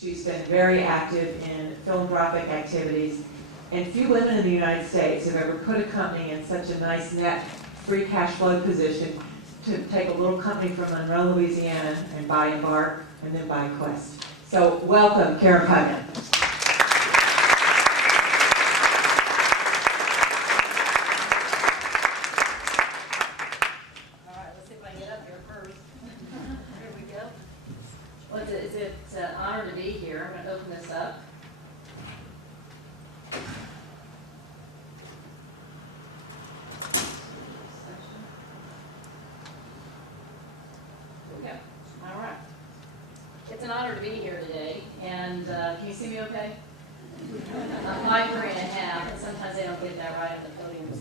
She's been very active in philanthropic activities, and few women in the United States have ever put a company in such a nice net free cash flow position to take a little company from Monroe, Louisiana, and buy Embark and then buy Quest. So welcome, Karen Puckett. It's an honor to be here. I'm going to open this up. Here we go. All right. It's an honor to be here today. And can you see me okay? I'm 5'3½", and sometimes they don't get that right at the podiums.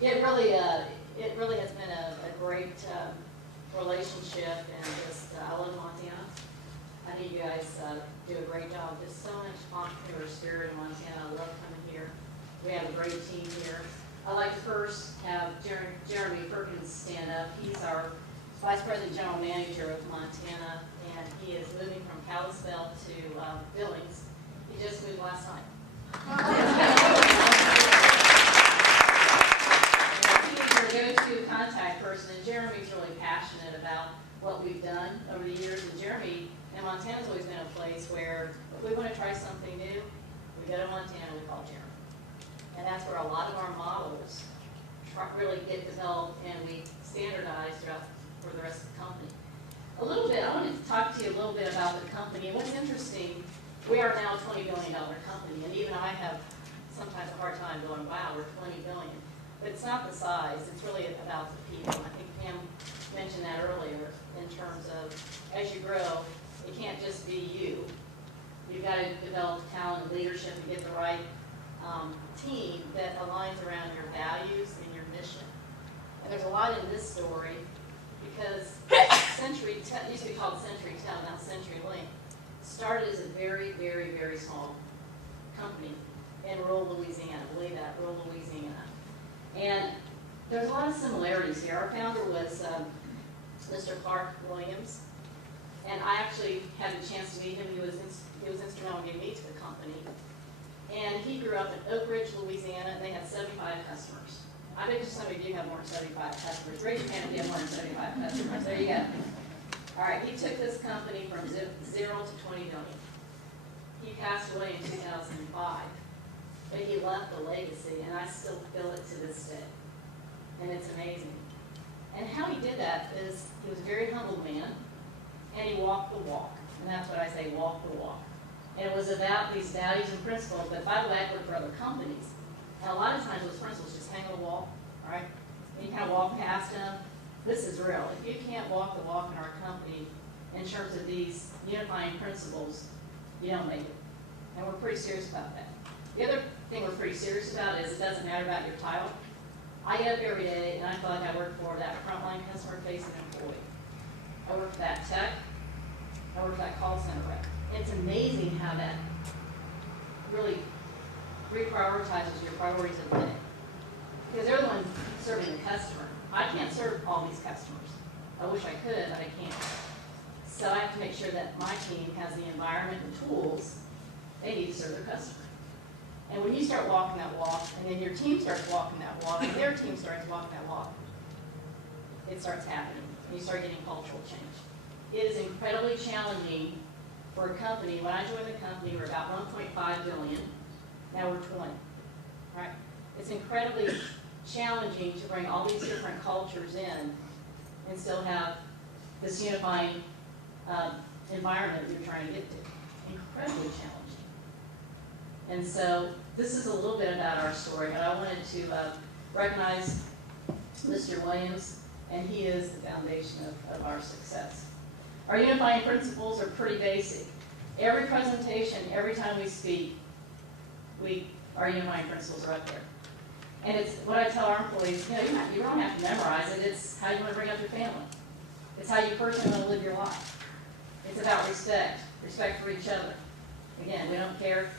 It really has been a great relationship, and just I love Montana. I think you guys do a great job. There's so much entrepreneur spirit in Montana. I love coming here. We have a great team here. I'd like to first have Jeremy Perkins stand up. He's our Vice President General Manager of Montana, and he is moving from Kalispell to Billings. He just moved last night. Go-to contact person, and Jeremy's really passionate about what we've done over the years. And Jeremy, and Montana's always been a place where if we want to try something new, we go to Montana, we call Jeremy. And that's where a lot of our models really get developed, and we standardize throughout for the rest of the company. A little bit, I wanted to talk to you a little bit about the company. And what's interesting, we are now a $20 billion company, and even I have sometimes a hard time going, wow, we're $20 billion. But it's not the size, it's really about the people. I think Pam mentioned that earlier in terms of as you grow, it can't just be you. You've got to develop talent and leadership and get the right team that aligns around your values and your mission. And there's a lot in this story because used to be called CenturyLink, now CenturyLink, started as a very, very, very small company in rural Louisiana. Believe that, rural Louisiana. And there's a lot of similarities here. Our founder was Mr. Clark Williams, and I actually had a chance to meet him. He was instrumental in getting me to the company. And he grew up in Oak Ridge, Louisiana, and they had 75 customers. I bet you some of you have more than 75 customers. Raise your hand if you have more than 75 customers. There you go. All right, he took this company from 0 to 20 million. He passed away in 2005. But he left a legacy, and I still feel it to this day. And it's amazing. And how he did that is he was a very humble man, and he walked the walk. And that's what I say, walk the walk. And it was about these values and principles. But by the way, I work for other companies. And a lot of times those principles just hang on the wall, all right? And you kind of walk past them. This is real. If you can't walk the walk in our company in terms of these unifying principles, you don't make it. And we're pretty serious about that. The other thing we're pretty serious about is it doesn't matter about your title. I get up every day and I feel like I work for that frontline customer-facing employee. I work for that tech. I work for that call center rep. And it's amazing how that really reprioritizes your priorities of the day. Because they're the ones serving the customer. I can't serve all these customers. I wish I could, but I can't. So I have to make sure that my team has the environment and tools they need to serve their customer. And when you start walking that walk, and then your team starts walking that walk, and their team starts walking that walk, it starts happening, and you start getting cultural change. It is incredibly challenging for a company. When I joined the company, we were about 1.5 billion. Now we're 20, right? It's incredibly challenging to bring all these different cultures in and still have this unifying environment you're trying to get to. Incredibly challenging. And so this is a little bit about our story, but I wanted to recognize Mr. Williams, and he is the foundation of our success. Our unifying principles are pretty basic. Every presentation, every time we speak, our unifying principles are up there. And it's what I tell our employees, you don't have to memorize it, it's how you want to bring up your family. It's how you personally want to live your life. It's about respect for each other. Again, we don't care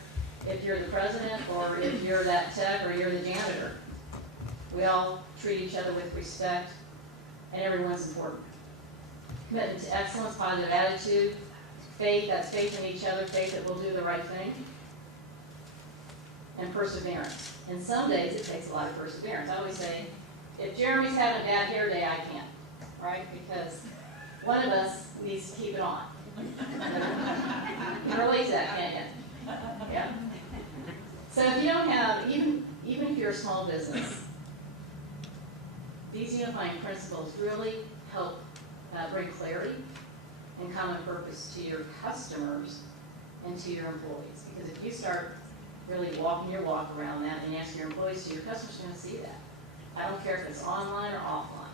if you're the president or if you're that tech or you're the janitor. We all treat each other with respect, and everyone's important. Commitment to excellence, positive attitude. Faith, that's faith in each other, faith that we'll do the right thing. And perseverance. And some days it takes a lot of perseverance. I always say, if Jeremy's having a bad hair day, I can't, right? Because one of us needs to keep it on. You can relate to that, can't you? Yeah. So if you don't have, even if you're a small business, these unifying principles really help bring clarity and common purpose to your customers and to your employees. Because if you start really walking your walk around that and ask your employees to, your customers are going to see that. I don't care if it's online or offline.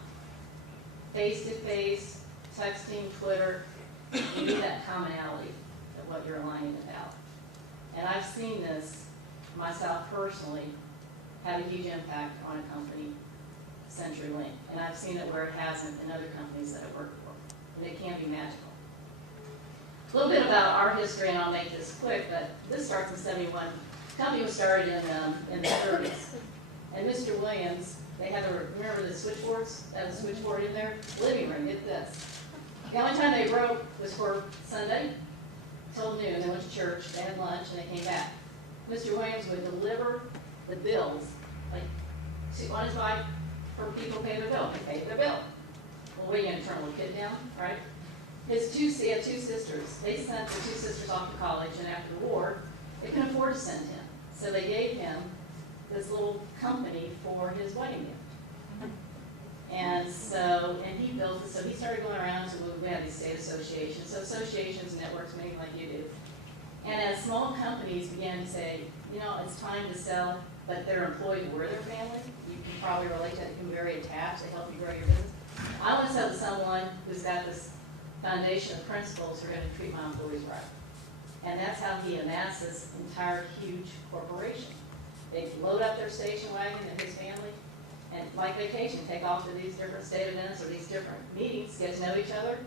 Face-to-face, texting, Twitter, you need that commonality of what you're aligning about. And I've seen this myself personally have a huge impact on a company, CenturyLink. And I've seen it where it hasn't in other companies that I work for. And it can be magical. A little bit about our history, and I'll make this quick, but this starts in '71. The company was started in the 30s. And Mr. Williams, they had remember the switchboards? That was a switchboard in their living room, get this. The only time they broke was for Sunday till noon. They went to church, they had lunch, and they came back. Mr. Williams would deliver the bills, like on his bike, for people to pay their bill. They paid their bill. Well, what are you going to turn a little kid down, right? He had two sisters. They sent the two sisters off to college, and after the war, they couldn't afford to send him. So they gave him this little company for his wedding gift. And he built it, so he started going around to, we have these state associations, so associations and networks, maybe like you do. And as small companies began to say, you know, it's time to sell, but their employees were their family, you can probably relate to that, you can be very attached, they help you grow your business. I want to sell to someone who's got this foundation of principles who are going to treat my employees right. And that's how he amassed this entire huge corporation. They load up their station wagon and his family, and like vacation, take off to these different state events or these different meetings, get to know each other,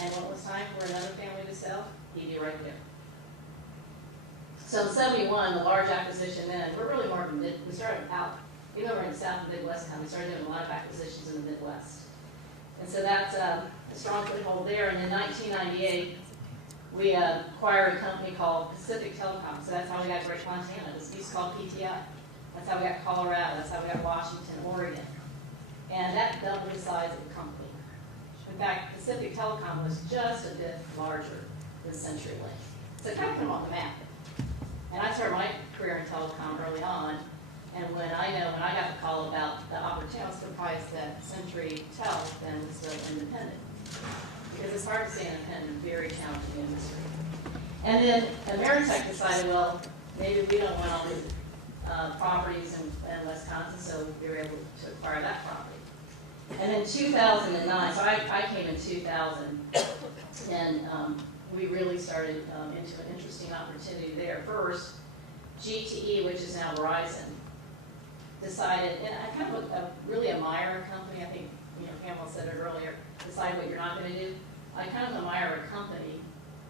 and when it was time for another family to sell, he'd be right there. So in '71, the large acquisition then, we're really more of a we started out, even though we're in the South and Midwest now, we started doing a lot of acquisitions in the Midwest. And so that's a strong foothold there. And in 1998, we acquired a company called Pacific Telecom. So that's how we got Great Montana. It used to be called PTI. That's how we got Colorado. That's how we got Washington, Oregon. And that doubled the size of the company. In fact, Pacific Telecom was just a bit larger than CenturyLink. So it kind of put them on the map. And I started my career in telecom early on. And when I got the call about the opportunity, I was surprised that CenturyTel then was still independent. Because it's hard to stay independent in a very challenging industry. And then Ameritech decided, well, maybe we don't want all these properties in Wisconsin, so we were able to acquire that property. And in 2009, so I came in 2000, and we really started into an interesting opportunity there. First, GTE, which is now Verizon, decided, and I kind of really admire a company, I think, Pamela said it earlier, decide what you're not going to do. I kind of admire a company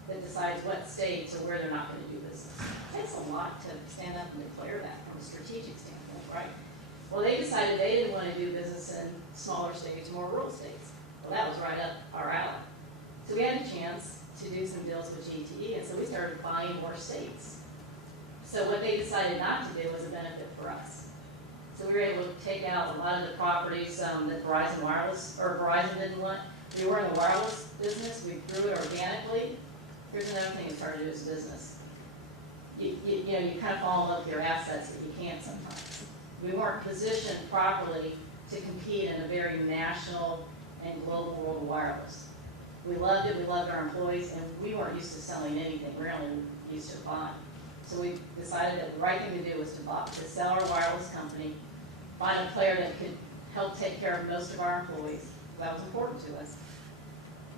that decides what states or where they're not going to do business. It takes a lot to stand up and declare that from a strategic standpoint, right? Well, they decided they didn't want to do business in smaller states, more rural states. Well, that was right up our alley. So we had a chance to do some deals with GTE, and so we started buying more states. So what they decided not to do was a benefit for us. So we were able to take out a lot of the properties that Verizon didn't want. We were in the wireless business. We grew it organically. Here's another thing it's hard to do as a business. You kind of fall in love with your assets, but you can't sometimes. We weren't positioned properly to compete in a very national and global world of wireless. We loved it. We loved our employees, and we weren't used to selling anything. We were only used to buying. So we decided that the right thing to do was to sell our wireless company, find a player that could help take care of most of our employees. That was important to us.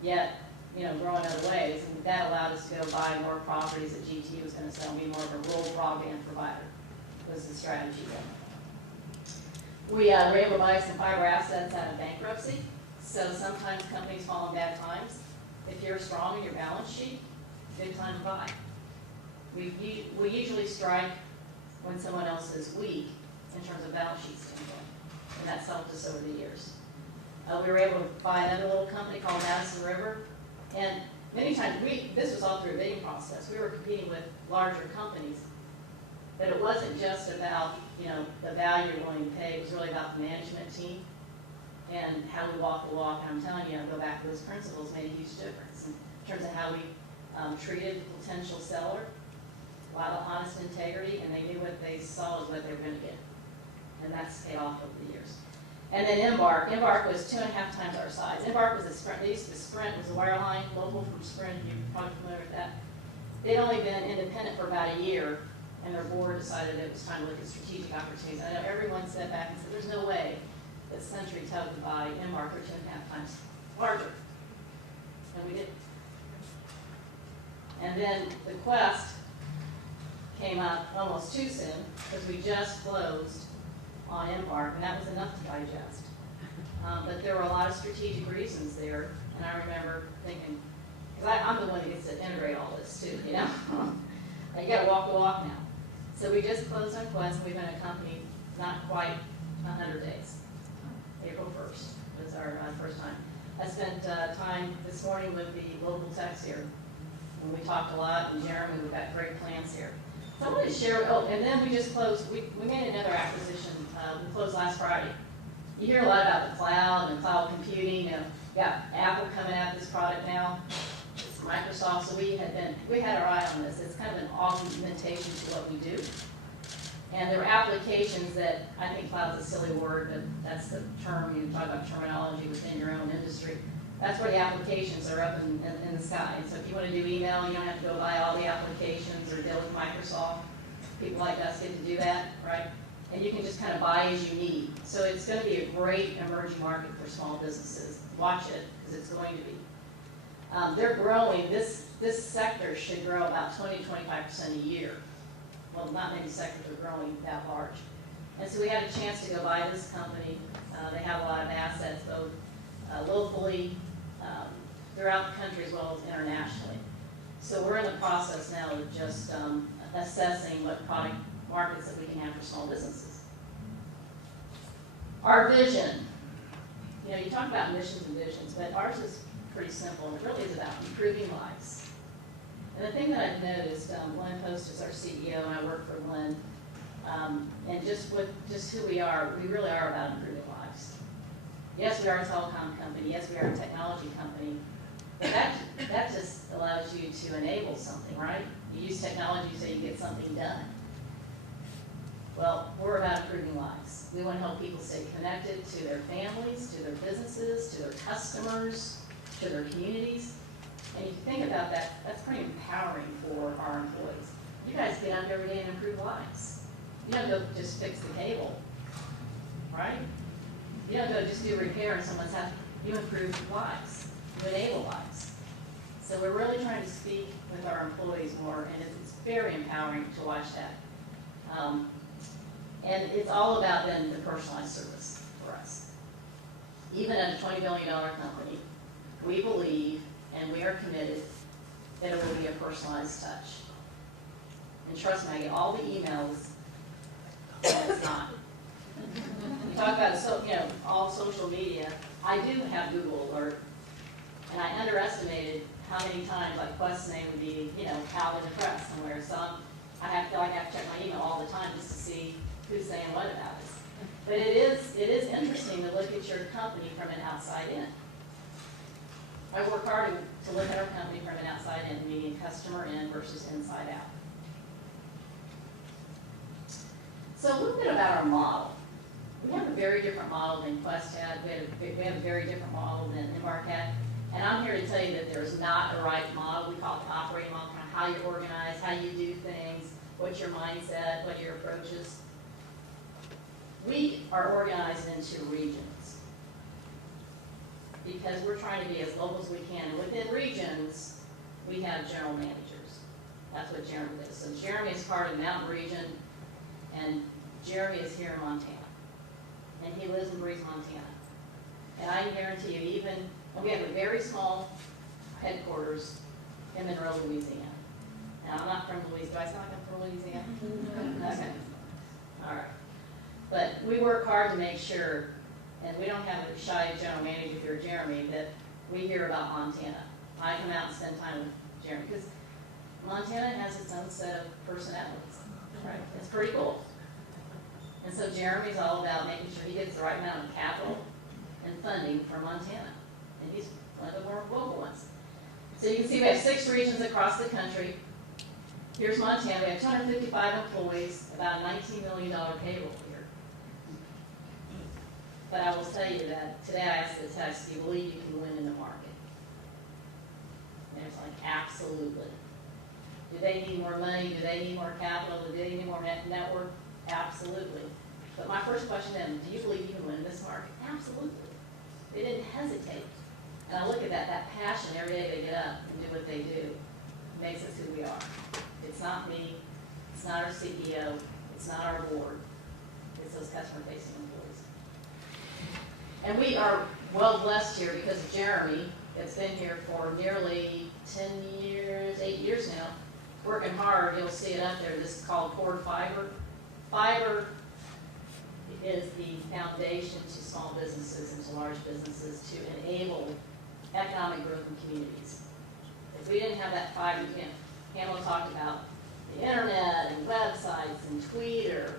Yet, growing other ways, and that allowed us to go buy more properties that GT was going to sell, be more of a rural broadband provider, was the strategy there. We were able to buy some fiber assets out of bankruptcy. So sometimes companies fall in bad times. If you're strong in your balance sheet, good time to buy. We usually strike when someone else is weak in terms of balance sheet standpoint, and that's helped us over the years. We were able to buy another little company called Madison River, and many times, this was all through a bidding process. We were competing with larger companies. But it wasn't just about, the value you're willing to pay. It was really about the management team and how we walk the walk. And I'm telling you, go back to those principles made a huge difference in terms of how we treated the potential seller. A lot of honest integrity, and they knew what they saw was what they were going to get. And that's paid off over the years. And then Embark. Embark was 2.5 times our size. Embark was a Sprint. They used to be Sprint, was a wireline, local from Sprint. You're probably familiar with that. They'd only been independent for about a year, and their board decided it was time to look at strategic opportunities. I know everyone sat back and said, there's no way that Century Tug would buy Embark for 2.5 times larger. And we did. And then the Quest came up almost too soon, because we just closed on Embark, and that was enough to digest. But there were a lot of strategic reasons there, and I remember thinking, because I'm the one that gets to integrate all this too, You got to walk the walk now. So we just closed on Quest, and we've been a company not quite 100 days. April 1st was our first time. I spent time this morning with the local techs here, and we talked a lot, and Jeremy, we've got great plans here. So I wanted to share, and then we just closed, we made another acquisition, we closed last Friday. You hear a lot about the cloud and cloud computing, you got Apple coming out with this product now, it's Microsoft, so we had our eye on this. It's kind of an augmentation to what we do. And there were applications that, I think cloud's a silly word, but that's the term, you talk about terminology within your own industry. That's where the applications are up in the sky. And so if you want to do email, you don't have to go buy all the applications or deal with Microsoft. People like us get to do that, right? And you can just kind of buy as you need. So it's going to be a great emerging market for small businesses. Watch it, because it's going to be. They're growing. This sector should grow about 20 to 25% a year. Well, not many sectors are growing that large. And so we had a chance to go buy this company. They have a lot of assets, both locally, throughout the country as well as internationally. So we're in the process now of just assessing what product markets that we can have for small businesses. Our vision. You talk about missions and visions, but ours is pretty simple. It really is about improving lives. And the thing that I've noticed, Glenn Post is our CEO, and I work for Glenn, and just who we really are about improving lives. Yes, we are a telecom company. Yes, we are a technology company. But that just allows you to enable something, right? You use technology so you get something done. Well, we're about improving lives. We want to help people stay connected to their families, to their businesses, to their customers, to their communities. And if you think about that, that's pretty empowering for our employees. You guys get up every day and improve lives. You don't go just fix the cable, right? You don't go just do repair in someone's house. You improve lives. You enable lives. So we're really trying to speak with our employees more, and it's very empowering to watch that. And it's all about then the personalized service for us. Even at a $20 billion company, we believe and we are committed that it will be a personalized touch. And trust me, I get all the emails, and it's not. You talk about all social media. I do have Google Alert, and I underestimated how many times like Quest's name would be out in the press somewhere. So I feel like I have to check my email all the time just to see who's saying what about us. But it is interesting to look at your company from an outside in. I work hard to look at our company from an outside in, meaning customer in versus inside out. So a little bit about our model. We have a very different model than Quest had. We have a very different model than Embark had. And I'm here to tell you that there's not a right model. We call it the operating model, kind of how you're organized, how you do things, what's your mindset, what are your approaches. We are organized into regions because we're trying to be as local as we can. And within regions, we have general managers. That's what Jeremy is. So Jeremy is part of the mountain region, and Jeremy is here in Montana. And he lives and breathes Montana. And I can guarantee you, and we have a very small headquarters in Monroe, Louisiana. And I'm not from Louisiana. Do I sound like I'm from Louisiana? Okay. All right. But we work hard to make sure, and we don't have a shy general manager here, Jeremy, that we hear about Montana. I come out and spend time with Jeremy, because Montana has its own set of personalities, right? It's pretty cool. And so Jeremy's all about making sure he gets the right amount of capital and funding for Montana. And he's one of the more vocal ones. So you can see we have 6 regions across the country. Here's Montana. We have 255 employees, about a $19 million payroll here. But I will tell you that today I asked the test, do you believe you can win in the market? And it's like, absolutely. Do they need more money? Do they need more capital? Do they need more network? Absolutely. But my first question to them, do you believe you can win this market? Absolutely. They didn't hesitate. And I look at that passion every day they get up and do what they do. It makes us who we are. It's not me. It's not our CEO. It's not our board. It's those customer-facing employees. And we are well blessed here because of Jeremy, that's been here for nearly 10 years, 8 years now, working hard. You'll see it up there. This is called cord fiber. Fiber is the foundation to small businesses and to large businesses to enable economic growth in communities. If we didn't have that fiber, you can't. Pamela talked about the internet and websites and Twitter,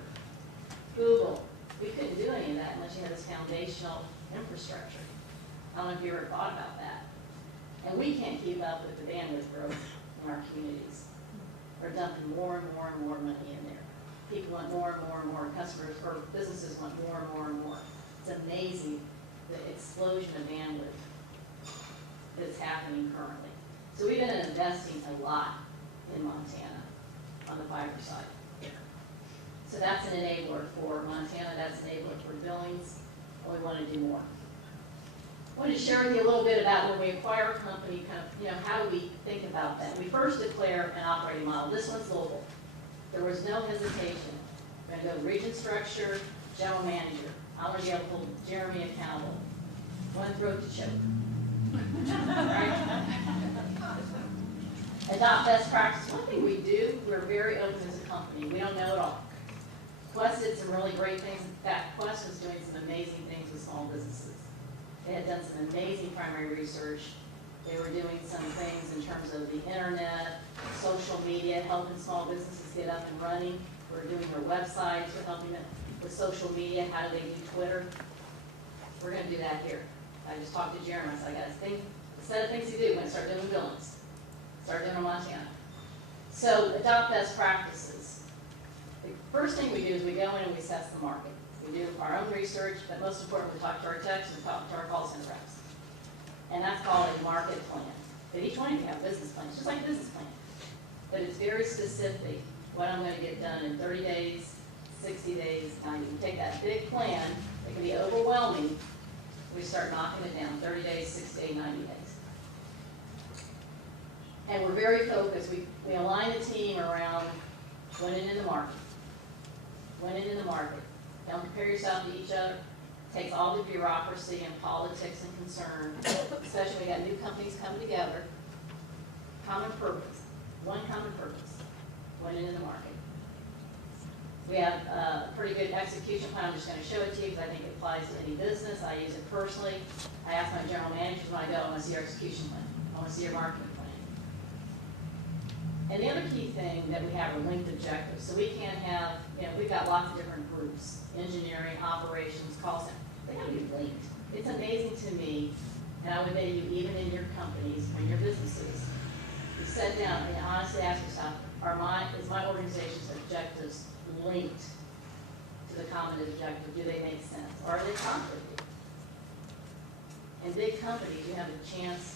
Google. We couldn't do any of that unless you had this foundational infrastructure. I don't know if you ever thought about that. And we can't keep up with the bandwidth growth in our communities. We're dumping more and more and more money in there. People want more and more and more. Customers or businesses want more and more and more. It's amazing the explosion of bandwidth that's happening currently. So we've been investing a lot in Montana on the fiber side. So that's an enabler for Montana, that's an enabler for Billings, and we want to do more. I wanted to share with you a little bit about when we acquire a company, kind of, how do we think about that? We first declare an operating model. This one's local. There was no hesitation. We're going to go region structure, general manager. I want to be able to hold Jeremy accountable. One throat to choke. Right? Adopt best practice. One thing we do, we're very open as a company. We don't know it all. Quest did some really great things. In fact, Quest was doing some amazing things with small businesses. They had done some amazing primary research. They were doing some things in terms of the internet, social media, helping small businesses get up and running. We're doing their websites, we're helping them with social media. How do they do Twitter? We're going to do that here. I just talked to Jeremy. I said, I got a set of things to do. We're going to start doing Billings. Start doing Montana. So adopt best practices. The first thing we do is we go in and we assess the market. We do our own research, but most importantly, we talk to our techs and we talk to our call center reps. And that's called a market plan. But each one of you have business plans, just like a business plan. But it's very specific, what I'm going to get done in 30 days, 60 days, 90. We take that big plan, it can be overwhelming, we start knocking it down, 30 days, 60 days, 90 days. And we're very focused. We align the team around winning in the market. Winning in the market. Don't compare yourself to each other. It takes all the bureaucracy and politics and concern, especially when we got new companies coming together. Common purpose. One common purpose. Winning in the market. We have a pretty good execution plan. I'm just going to show it to you because I think it applies to any business. I use it personally. I ask my general managers when I go, I want to see your execution plan. I want to see your marketing plan. And the other key thing that we have are linked objectives. So we can't have, we've got lots of different groups, engineering, operations, call center. They got to be linked. It's amazing to me, and I would bet you even in your companies or your businesses, you sit down and honestly ask yourself, is my organization's objectives linked to the common objective? Do they make sense? Or are they conflicting? In big companies, you have a chance,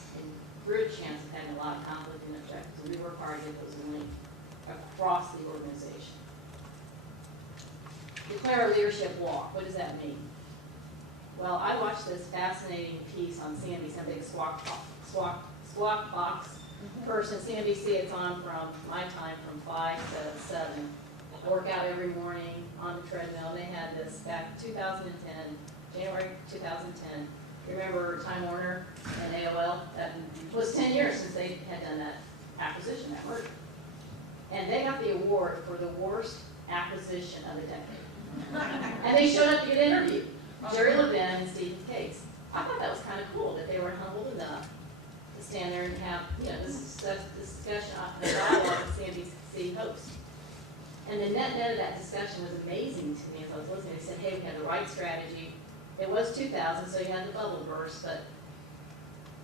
good chance of having a lot of conflicting objectives. So we work hard to get those linked across the organization. Declare a leadership walk. What does that mean? Well, I watched this fascinating piece on CNBC, some big squawk box person. CNBC, it's on from my time from 5 to 7. I work out every morning on the treadmill. They had this back in 2010, January 2010. Remember Time Warner and AOL? That was 10 years since they had done that acquisition, that merger. And they got the award for the worst acquisition of the decade. And they showed up to get interviewed. Jerry Levin and Stephen Case. I thought that was kind of cool that they were humbled enough to to stand there and have, this discussion, a dialogue with CNBC hosts. And the net of that discussion was amazing to me as I was listening. They said, hey, we had the right strategy. It was 2000, so you had the bubble burst, but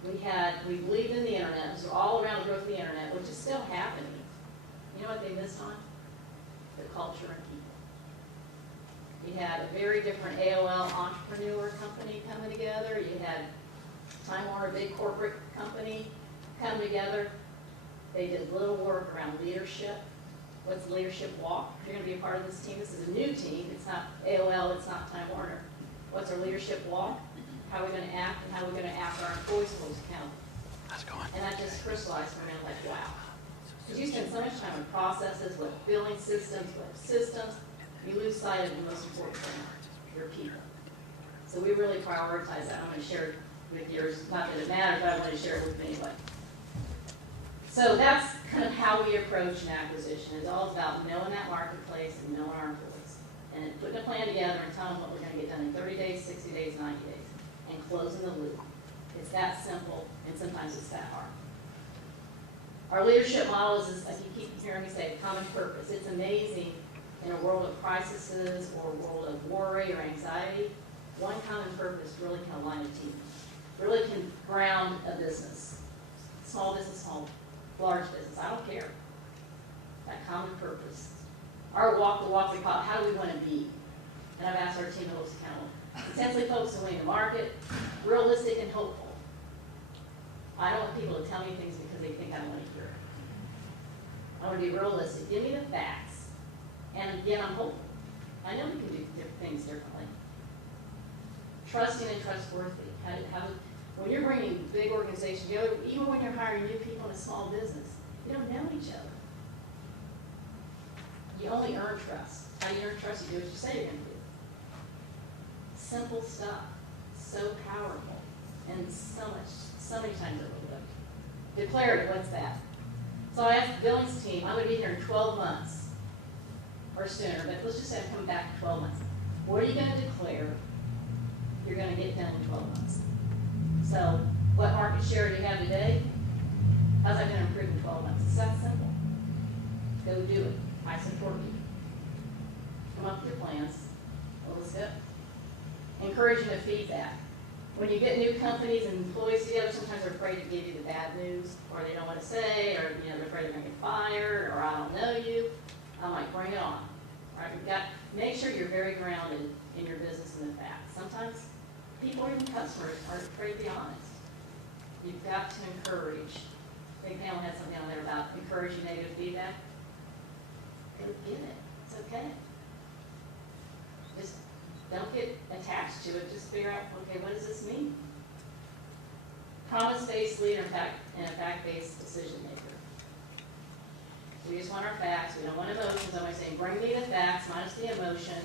we believed in the internet. It was all around the growth of the internet, which is still happening. You know what they missed on? The culture and people. You had a very different AOL entrepreneur company coming together. You had Time Warner, a big corporate company, come together. They did little work around leadership. What's the leadership walk? If you're going to be a part of this team, this is a new team. It's not AOL, it's not Time Warner. What's our leadership walk? How are we going to act, and how are we going to ask our employees hold accountable? And that just crystallized for me. I'm like, wow. Because you spend so much time on processes, with billing systems, you lose sight of the most important thing, your people. So we really prioritize that. I'm going to share it with yours. Not that it matters, but I want to share it with me anyway. So that's kind of how we approach an acquisition. It's all about knowing that marketplace and knowing our employees. And then putting a plan together and telling them what we're going to get done in 30 days, 60 days, 90 days. And closing the loop. It's that simple, and sometimes it's that hard. Our leadership model is, like you keep hearing me say, common purpose. It's amazing in a world of crises or a world of worry or anxiety. One common purpose really can align a team. Really can ground a business. Small business, large business, I don't care. That common purpose. Our walk the walk we call it, how do we want to be? And I've asked our team to hold us accountable. Intensely focused on winning the market, realistic and hopeful. I don't want people to tell me things because they think I want to hear it. I want to be realistic. Give me the facts. And again, I'm hopeful. I know we can do things differently. Trusting and trustworthy. When you're bringing big organizations together, even when you're hiring new people in a small business, you don't know each other. You only earn trust. How do you earn trust? You do what you say you're going to do. Simple stuff. So powerful. And so many times overlooked. Declarative, what's that? So I asked the Billings team, I'm going to be here in 12 months or sooner, but let's just say I'm coming back in 12 months. What are you going to declare you're going to get done in 12 months? So what market share do you have today? How's that going to improve in 12 months? It's that simple. Go do it. I support you. Come up with your plans. Well, let's go. Encouraging the feedback. When you get new companies and employees together, sometimes they're afraid to give you the bad news, or they don't want to say, or they're afraid they're going to get fired, or I don't know you. I'm like, bring it on. All right, make sure you're very grounded in your business and the facts. Sometimes people or even customers are afraid to be honest. You've got to encourage. Big Panel had something on there about encouraging negative feedback. Go get it. It's okay. Just don't get attached to it. Just figure out, okay, what does this mean? Promise-based leader and a fact-based decision maker. We just want our facts. We don't want emotions. I'm always saying, bring me the facts minus the emotion.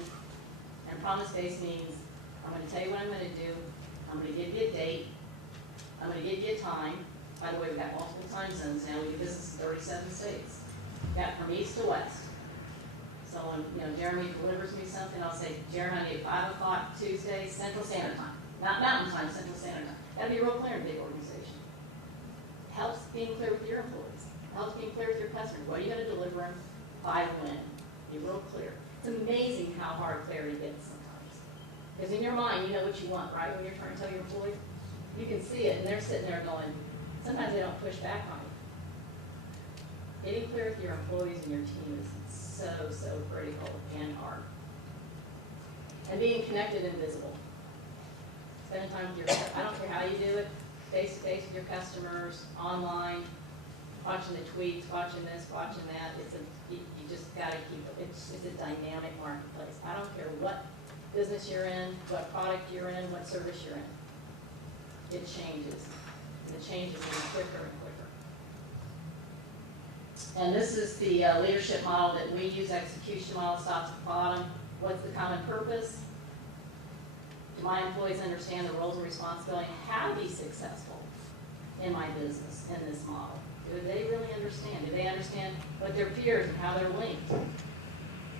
And promise-based means I'm going to tell you what I'm going to do. I'm going to give you a date. I'm going to give you a time. By the way, we've got multiple time zones now. We do business in 37 states. We've got from east to west. So when Jeremy delivers me something, I'll say, Jeremy, I need 5 o'clock Tuesday, Central Standard Time. Not Mountain Time, Central Standard Time. That'd be real clear in a big organization. Helps being clear with your employees. Helps being clear with your customers. What are you going to deliver them by when? Be real clear. It's amazing how hard clarity gets sometimes. Because in your mind, you know what you want, right? When you're trying to tell your employees, you can see it, and they're sitting there going, sometimes they don't push back on you. Getting clear with your employees and your team is so critical and hard. And being connected and visible. Spending time with your, I don't care how you do it, face-to-face with your customers, online, watching the tweets, watching this, watching that. You just got to keep it. It's a dynamic marketplace. I don't care what business you're in, what product you're in, what service you're in. It changes. And it changes even quicker and quicker. And this is the leadership model that we use, execution model, stops at the bottom. What's the common purpose? Do my employees understand the roles and responsibility and how to be successful in my business in this model? Do they really understand? Do they understand what their peers and how they're linked?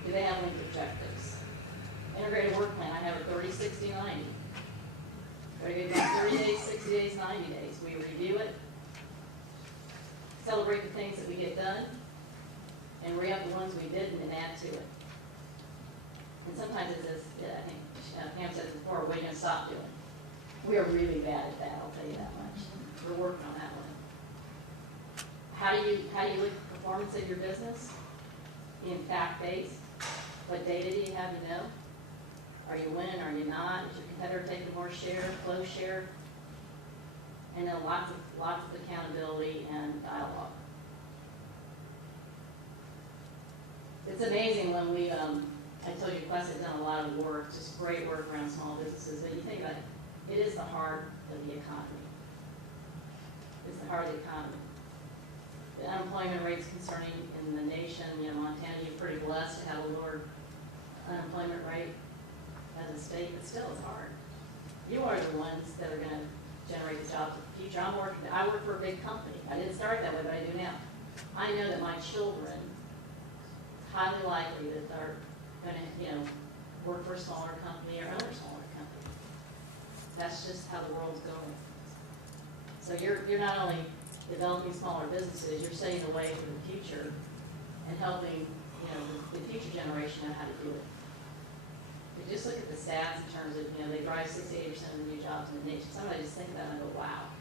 Do they have linked objectives? Integrated work plan, I have a 30, 60, 90. 30 days, 60 days, 90 days. We review it, celebrate the things that we get done, and re-up the ones we didn't and add to it. And sometimes it's as, I think Pam said before, what are you going to stop doing? We are really bad at that, I'll tell you that much. We're working on that one. How do you look at the performance of your business? Being fact-based. What data do you have to know? Are you winning, are you not? Is your competitor taking more share, close share? And then lots of accountability and dialogue. It's amazing when we, I told you Quest has done a lot of work, just great work around small businesses, but you think about it, it is the heart of the economy. It's the heart of the economy. The unemployment rates concerning in the nation, Montana, you're pretty blessed to have a lower unemployment rate as a state, but still it's hard. You are the ones that are going to generate the jobs of the future. I work for a big company. I didn't start that way, but I do now. I know that my children, it's highly likely that they're going to, work for a smaller company or another smaller company. That's just how the world's going. So you're not only developing smaller businesses, you're setting the way for the future and helping, the future generation know how to do it. But just look at the stats in terms of, they drive 68% of the new jobs in the nation. Somebody just think about it and go, wow.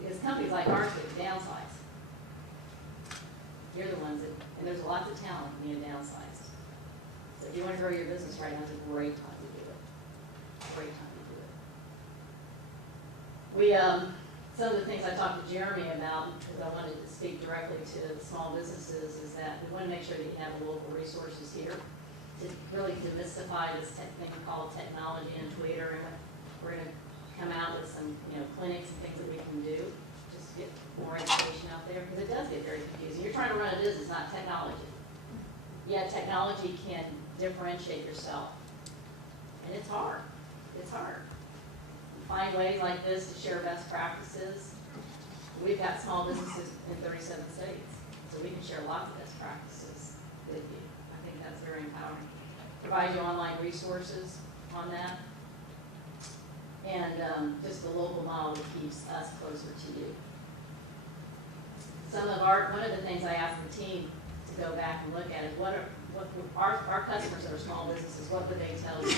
Because companies like ours get downsize. You're the ones that, and there's lots of talent being downsized. So if you want to grow your business right now, it's a great time to do it. Great time to do it. We, some of the things I talked to Jeremy about, because I wanted to speak directly to the small businesses, is that we want to make sure that you have the local resources here to really demystify this thing called technology and Twitter. And we're going to come out with some, clinics and things that we can do just to get more education out there, because it does get very confusing. You're trying to run a business, not technology. Yet technology can differentiate yourself, and it's hard. It's hard. Find ways like this to share best practices. We've got small businesses in 37 states, so we can share lots of best practices with you. I think that's very empowering. Provide you online resources on that, and just the local model that keeps us closer to you. One of the things I asked the team to go back and look at is what our customers that are small businesses, what would they tell you?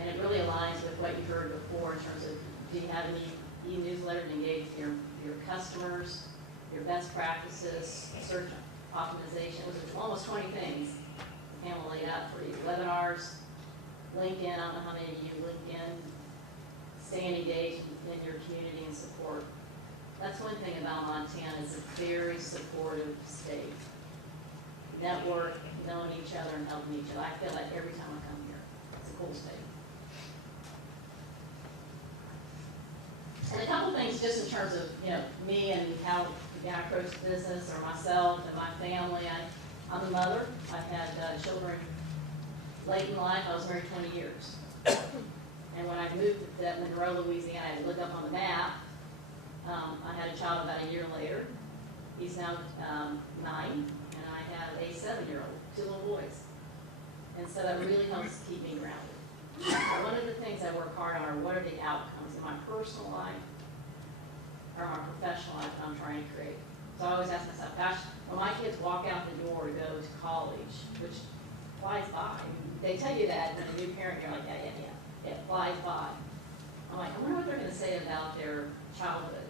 And it really aligns with what you heard before in terms of, do you have any e-newsletter to engage with your customers, your best practices, search optimization, which is almost 20 things Pamela laid out for you. Webinars, LinkedIn, I don't know how many of you LinkedIn, staying engaged in your community and support. That's one thing about Montana, it's a very supportive state. Network, knowing each other and helping each other. I feel that every time I come here. It's a cool state. And a couple things just in terms of, me and how I approach business, or myself and my family. I'm a mother. I've had children late in life. I was married 20 years. And when I moved to Monroe, Louisiana, I had to look up on the map. I had a child about a year later. He's now 9, and I have a 7-year-old, 2 little boys. And so that really helps keep me grounded. One of the things I work hard on are what are the outcomes in my personal life or my professional life that I'm trying to create. So I always ask myself, gosh, when my kids walk out the door to go to college, which flies by, they tell you that when a new parent, you're like, yeah, it flies by. I'm like, I wonder what they're going to say about their childhood.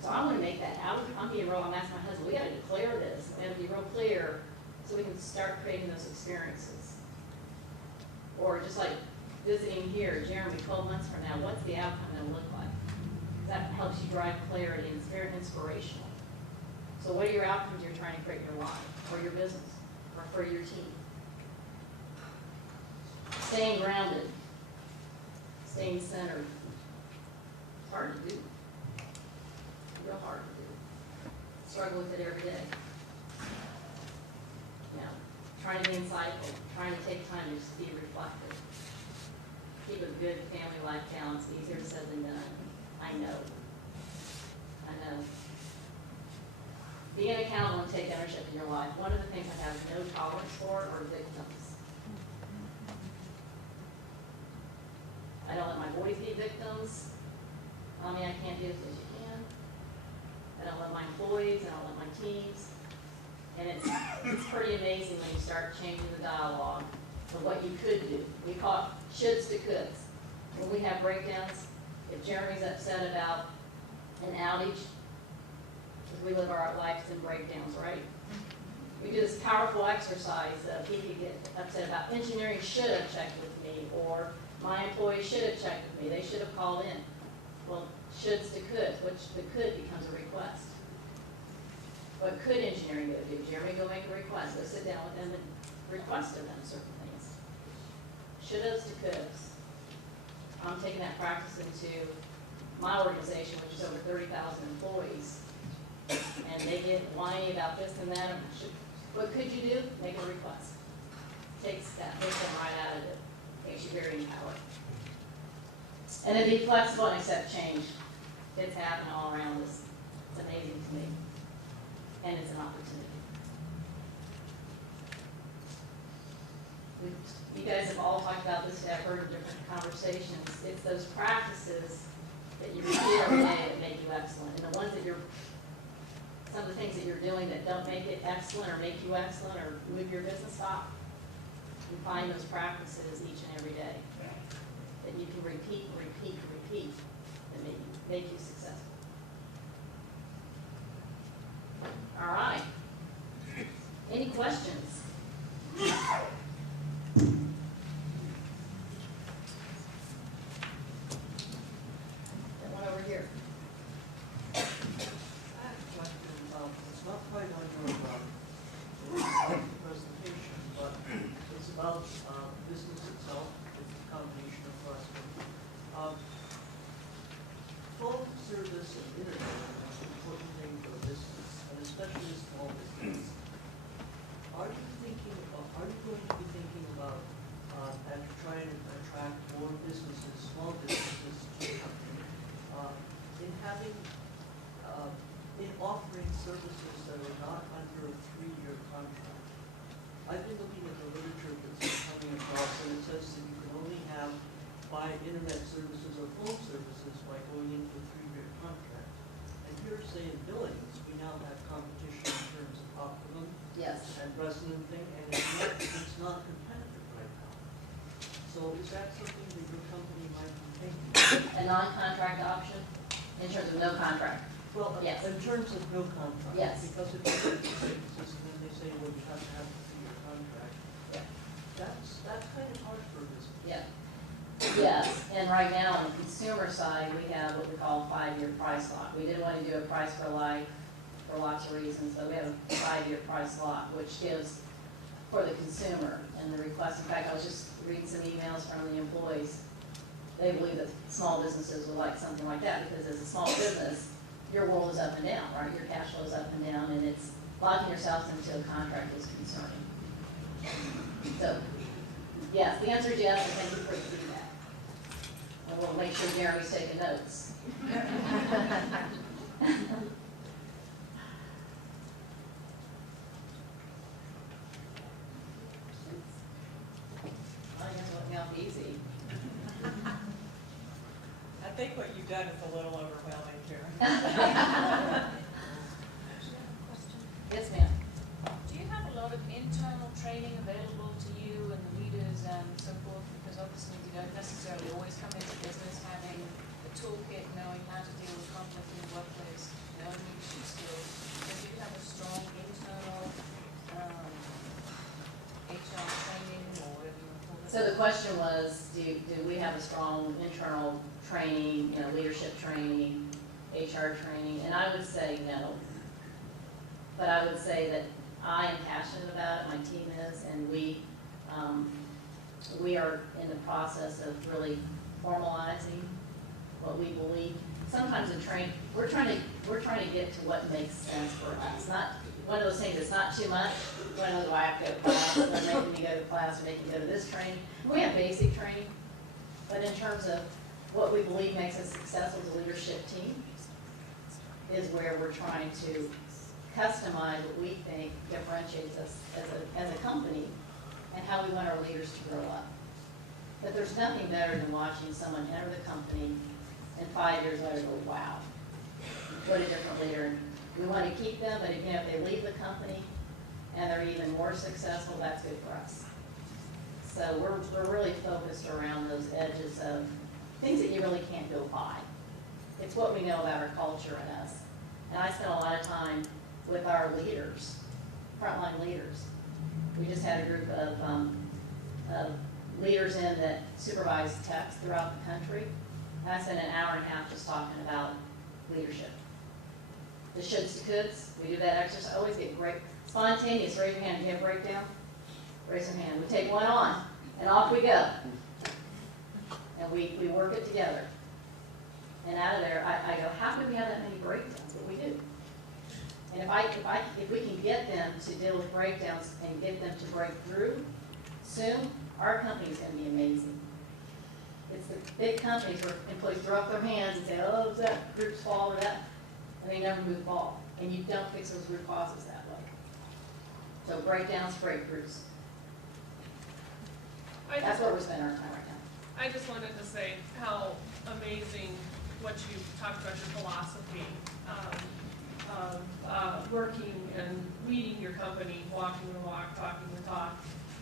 So I want to make that. I'm being real. I'm asking my husband, we got to declare this. We got to be real clear so we can start creating those experiences. Or just like visiting here, Jeremy, 12 months from now, what's the outcome going to look like? That helps you drive clarity, and it's very inspirational. So what are your outcomes you're trying to create in your life, or your business, or for your team? Staying grounded, staying centered. It's hard to do. Real hard to do. Struggle with it every day. Trying to be insightful, trying to take time to just be reflective. Keep a good family life balance, easier said than done. I know. Being accountable and take ownership in your life. One of the things I have no tolerance for are victims. I don't let my boys be victims. Mommy, I can't do this as you can. I don't let my employees, I don't let my teams. And it's pretty amazing when you start changing the dialogue of what you could do. We call it shoulds to coulds. When we have breakdowns, if Jeremy's upset about an outage, because we live our lives in breakdowns, right? We do this powerful exercise of he could get upset about engineering should have checked with me, or my employees should have checked with me, they should have called in. Well, shoulds to coulds, which the could becomes a request. What could engineering go do? Jeremy, go make a request. Go sit down with them and request of them certain things. Shouldas to coulds. I'm taking that practice into my organization, which is over 30,000 employees, and they get whiny about this and that. What could you do? Make a request. Takes them right out of it. Makes you very empowered. And then be flexible and accept change. It's happening all around us. It's amazing to me. And it's an opportunity. You guys have all talked about this, I've heard of different conversations. It's those practices that you repeat every day that make you excellent. And the ones that some of the things that you're doing that don't make it excellent or make you excellent or move your business, stop. You find those practices each and every day that you can repeat that make you successful. All right. Any questions? One over here. I have a question. It's not quite on your presentation, but it's about business itself. It's a combination of questions. Phone service and internet is an important thing for the business, and especially small business. Are you going to be thinking about and trying to attract more businesses, small businesses to the company, in offering services that are not under a 3-year contract? I've been looking at the literature that's been coming across, and it says that you can only buy internet services or phone services by going into a 3-year contract. And here, say in Billings, we now have competition in terms of Optimum Yes. and Resonant thing, and it's not competitive right now. So is that something that your company might be thinking? A non-contract option in terms of no contract. Well, Yes. in terms of no contract. Yes. Because if you get services and then they say, well, you have to have a 3-year contract, Yeah. that's kind of hard for a business. Yeah. Yes, and right now on the consumer side, we have what we call a 5-year price lock. We didn't want to do a price for life for lots of reasons, but we have a 5-year price lock, which gives for the consumer and the request. In fact, I was just reading some emails from the employees. They believe that small businesses would like something like that because as a small business, your world is up and down, right? Your cash flow is up and down, and it's locking yourself into a contract is concerning. So, yes, the answer is yes, and thank you for the feedback. And we'll make sure Jeremy's taking notes. I guess what now easy. I think what you've done is a little overwhelming here. Yes, ma'am. Do you have a lot of internal training available to you and the leaders and so forth? Because obviously you don't necessarily always come into business having a toolkit, knowing how to deal with conflict in the workplace, knowing leadership skills. So do you have a strong internal HR training or whatever you want to call it? So the question was, do we have a strong internal training, leadership training, HR training? And I would say no. But I would say that I am passionate about it, my team is, and we are in the process of really formalizing what we believe. Sometimes in training, we're trying to get to what makes sense for us. Not one of those things that's not too much. One of those, I have to go to class, they're making me go to class, or making me go to this training. We have basic training, but in terms of what we believe makes us successful as a leadership team is where we're trying to customize what we think differentiates us as a company and how we want our leaders to grow up. But there's nothing better than watching someone enter the company and 5 years later go, wow, what a different leader. We want to keep them, but if they leave the company and they're even more successful, that's good for us. So we're really focused around those edges of things that you really can't go by. It's what we know about our culture and us. And I spent a lot of time with our leaders, frontline leaders. We just had a group of leaders in that supervise techs throughout the country. And I spent an hour and a half just talking about leadership. The shoulds to coulds, we do that exercise. I always get great, spontaneous, raise your hand. Do you have a breakdown? Raise your hand. We take one on, and off we go. And we work it together. And out of there, I go, how can we have that many breakdowns? But we do. And if we can get them to deal with breakdowns and get them to break through soon, our company is going to be amazing. It's the big companies where employees throw up their hands and say, oh, that group's fault or that, and they never move the ball. And you don't fix those root causes that way. So breakdowns, breakthroughs. That's where we're spending our time right now. I just wanted to say how amazing what you talked about, your philosophy of working and leading your company, walking the walk, talking the talk.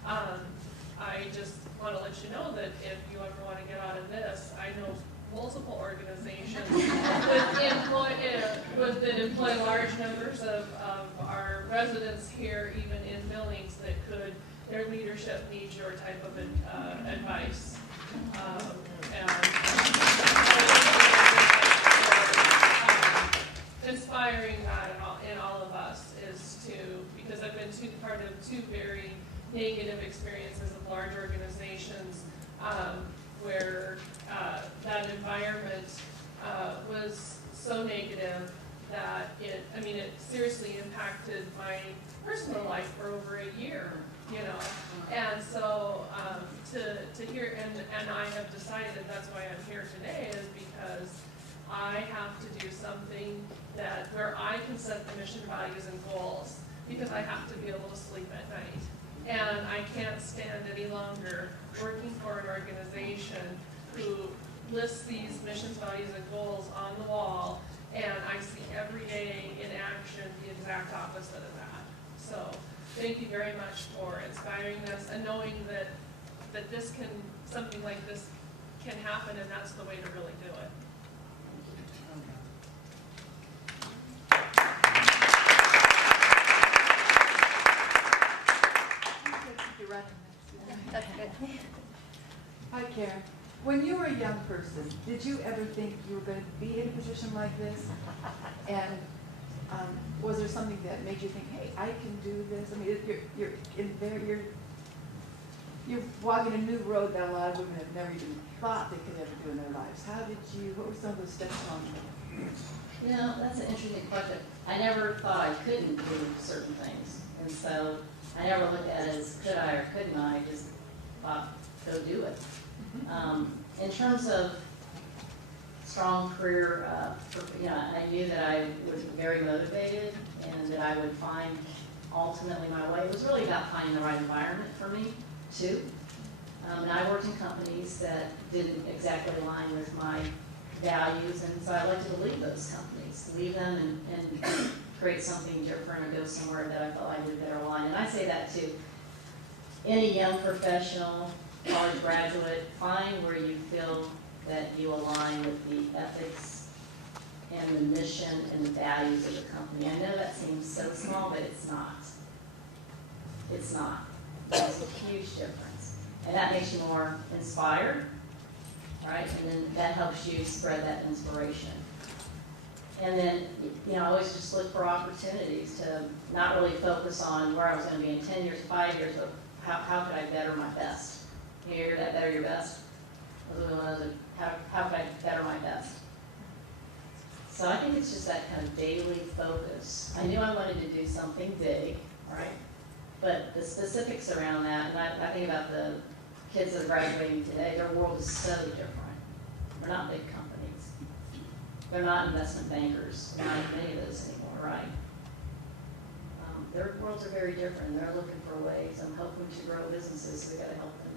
I just want to let you know that if you ever want to get out of this, I know multiple organizations that employ large numbers of our residents here, even in Billings, that their leadership needs your type of advice. Inspiring that in all of us is because I've been part of two very negative experiences of large organizations where that environment was so negative that it seriously impacted my personal life for over a year, And so to hear, and I have decided that's why I'm here today, is because I have to do something where I can set the mission, values, and goals, because I have to be able to sleep at night. And I can't stand any longer working for an organization who lists these missions, values, and goals on the wall, and I see every day in action the exact opposite of that. So thank you very much for inspiring us and knowing that something like this can happen, and that's the way to really do it. Hi, Karen. When you were a young person, did you ever think you were going to be in a position like this? And was there something that made you think, "Hey, I can do this"? I mean, you're in there. You're walking a new road that a lot of women have never even thought they could ever do in their lives. What were some of those steps on there? That's an interesting question. I never thought I couldn't do certain things, and so I never looked at it as could I or couldn't I. I just thought, go do it. In terms of strong career, I knew that I was very motivated and that I would find ultimately my way. It was really about finding the right environment for me, too. And I worked in companies that didn't exactly align with my values, and so I elected to leave those companies, leave them and create something different or go somewhere that I felt I would better align. And I say that to any young professional, college graduate, find where you feel that you align with the ethics and the mission and the values of the company. I know that seems so small, but it's not. It's not. There's a huge difference. And that makes you more inspired, right? And then that helps you spread that inspiration. And then, I always just look for opportunities to not really focus on where I was going to be in 10 years, 5 years, but how could I better my best? You hear that, better your best? Those are one of those, how could I better my best? So I think it's just that kind of daily focus. I knew I wanted to do something big, right? But the specifics around that, and I think about the kids that are graduating today, their world is so different. They're not big companies. They're not investment bankers. They're not many of those anymore, right? Their worlds are very different. They're looking for ways. I'm hoping to grow businesses, so we got to help them